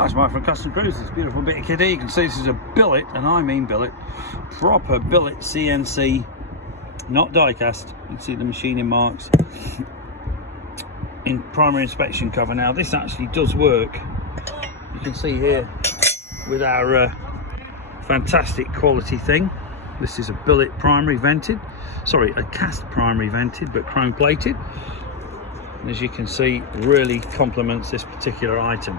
That's Mike from Custom Cruisers. Beautiful bit of kit here. You can see this is a billet, and I mean billet, proper billet CNC, not die cast. You can see the machining marks in primary inspection cover. Now this actually does work. You can see here with our fantastic quality thing. This is a billet primary vented, sorry, a cast primary vented but chrome plated. And as you can see, really complements this particular item.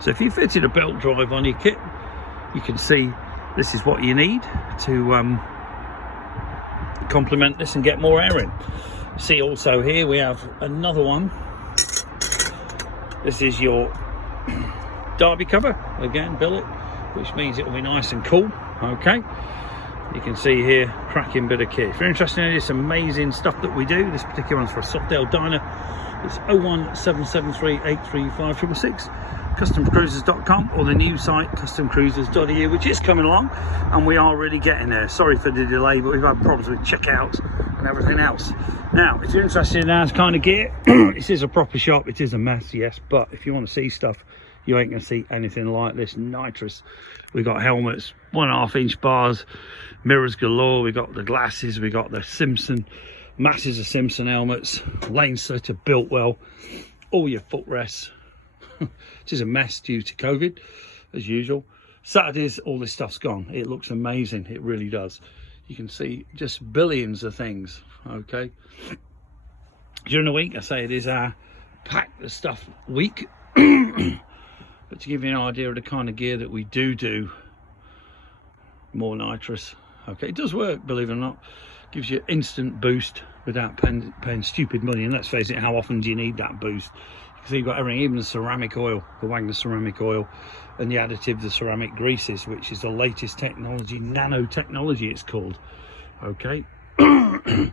So if you fitted a belt drive on your kit, you can see this is what you need to complement this and get more air in. See also here we have another one. This is your derby cover, again billet, which means it will be nice and cool. Okay, you can see here, cracking bit of kit. If you're interested in this amazing stuff that we do, this particular one's for a Softail Dyna. It's 01773835666, customcruisers.com, or the new site customcruisers.eu, which is coming along, and we are really getting there. Sorry for the delay, but we've had problems with checkouts and everything else. Now, if you're interested in our kind of gear, this is a proper shop. It is a mess, yes, but if you want to see stuff, you ain't gonna see anything like this. Nitrous. We got helmets, 1.5 inch bars, mirrors galore. We got the glasses. We got the Simpson, masses of Simpson helmets, lane slitter built well, all your footrests. It is a mess due to COVID, as usual. Saturdays, all this stuff's gone. It looks amazing. It really does. You can see just billions of things. Okay. During the week, I say it is our pack the stuff week. But to give you an idea of the kind of gear that we do, more nitrous. Okay, it does work, believe it or not. Gives you instant boost without paying stupid money. And let's face it, how often do you need that boost? Because you've got everything, even the ceramic oil, the Wagner ceramic oil, and the additive, the ceramic greases, which is the latest technology, nanotechnology it's called. Okay. You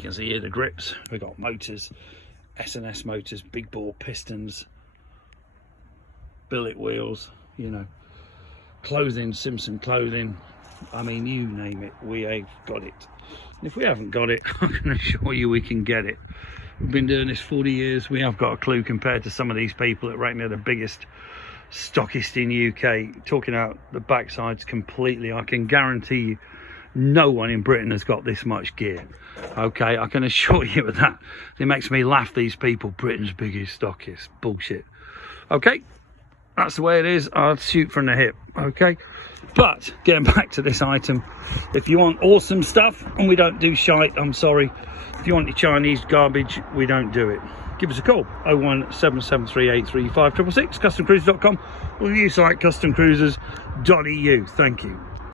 can see here the grips. We've got motors, S&S motors, big bore pistons, billet wheels, you know, clothing, Simpson clothing. I mean, you name it, we have got it. And if we haven't got it, I can assure you we can get it. We've been doing this 40 years. We have got a clue compared to some of these people that reckon they're the biggest stockist in the UK, talking out the backsides completely. I can guarantee you no one in Britain has got this much gear. Okay, I can assure you of that. It makes me laugh, these people, Britain's biggest stockist. Bullshit. Okay, that's the way it is. I'll shoot from the hip. Okay, but getting back to this item, if you want awesome stuff, and we don't do shite, I'm sorry. If you want your Chinese garbage, we don't do it. Give us a call, 01773835666, customcruisers.com, or the new site customcruisers.eu. Thank you.